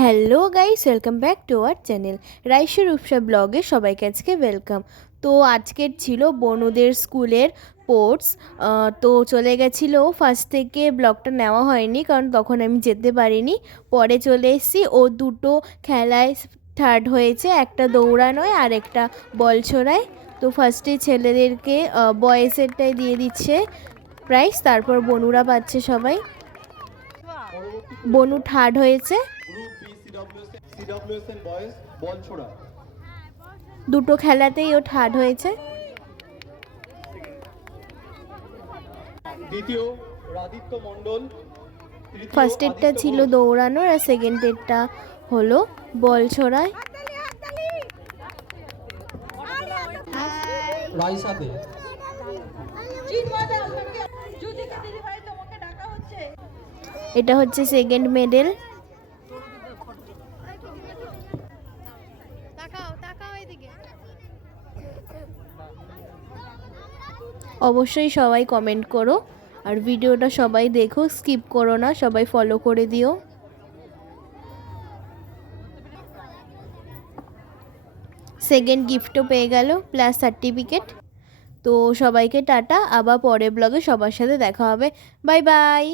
Hello guys, welcome back to our channel Raisu Rupsa ব্লগে সবাইকে আজকে ওয়েলকাম। তো আজকের ছিল বনুদের স্কুলের স্পোর্টস। তো চলে গেছিলো, ফার্স্ট থেকে ব্লগটা নেওয়া হয়নি কারণ তখন আমি যেতে পারিনি। পরে চলে এসেছি। ও দুটো খেলায় থার্ড হয়েছে, একটা দৌড়ানোয় আর একটা বল ছোড়ায়। তো ফার্স্টে ছেলেদেরকে বয়েসেরটাই দিয়ে দিচ্ছে প্রাইজ, তারপর বনুরা পাচ্ছে সবাই। বনু থার্ড হয়েছে। দুটো খেলাতেই ও থার্ড হয়েছে। দ্বিতীয় রাদিত্য মণ্ডল, ফার্স্ট এডটা ছিল দৌড়ানোর আর সেকেন্ড এডটা হলো বল ছোড়ায়। রাইসাতে এটা হচ্ছে সেকেন্ড মেডেল। অবশ্যই সবাই কমেন্ট করো আর ভিডিওটা সবাই দেখো, স্কিপ করো না, সবাই ফলো করে দিও। সেকেন্ড গিফটও পেয়ে গেল প্লাস সার্টিফিকেট। তো সবাইকে টাটা, আবার পরের ব্লগে সবার সাথে দেখা হবে। Bye bye.